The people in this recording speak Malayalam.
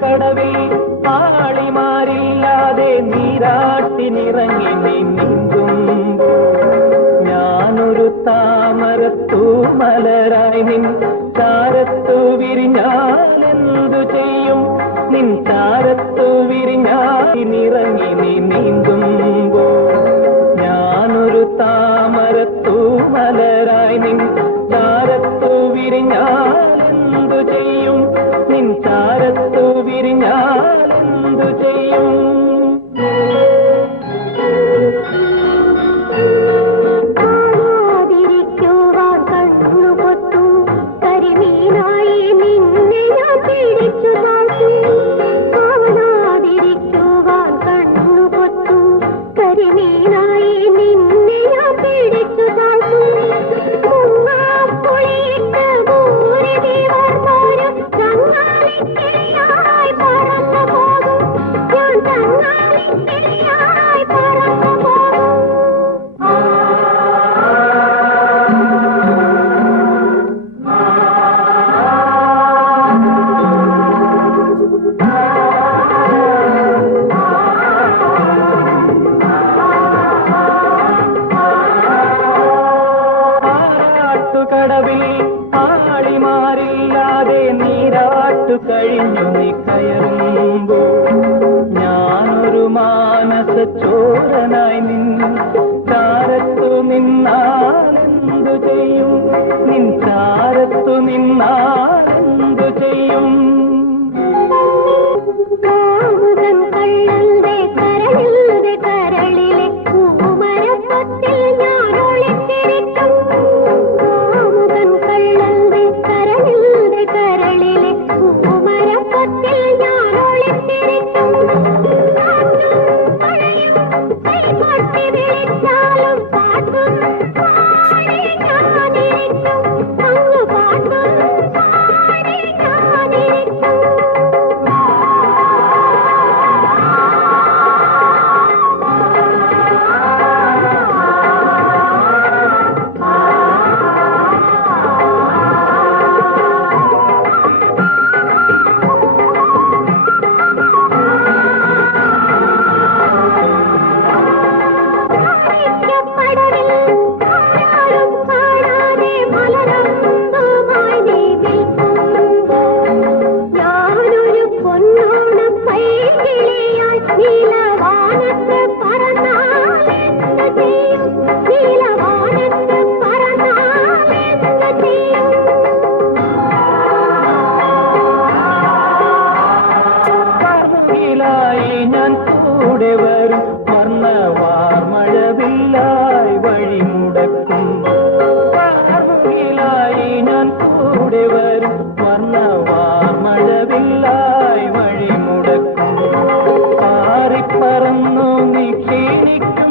കടവിൽ ആളിമാരില്ലാതെ നീരാട്ടിനിറങ്ങി നീന്തുമ്പോൾ ഞാനൊരു താമരത്തൂ മലരായി നിൻ ചാരത്തു വിരിഞ്ഞാലെന്തു ചെയ്യും? നിൻ ചാരത്തു വിരിഞ്ഞാലിനിറങ്ങി നീ നീന്തുമ്പോൾ ഞാനൊരു താമരത്തൂ മലരായി നിൻ ചാരത്തു വിരിഞ്ഞാലെന്തു ചെയ്യും? നിൻ ചാരത്തു വിരിഞ്ഞാലെന്തു ചെയ്യും? കടവിൽ ആളിമാരില്ലാതെ നീരാട്ടു കഴിഞ്ഞു നീ കയറുമ്പോൾ ഞാനൊരു മാനസ ചോരനായി നിൻ ചാരത്തു നിന്നാലെന്തു ചെയ്യും? നിൻ ചാരത്തു നിന്നാലെന്തു ചെയ്യും? ഞാൻ കൂടെ വരും വർണ്ണവാർ മഴവില്ലായി വഴിമുടക്കും ഞാൻ കൂടെ വരും വർണ്ണവാർ മഴവില്ലായി വഴിമുടക്കും പാറിപ്പറന്നു നീ ക്ഷീണിക്കും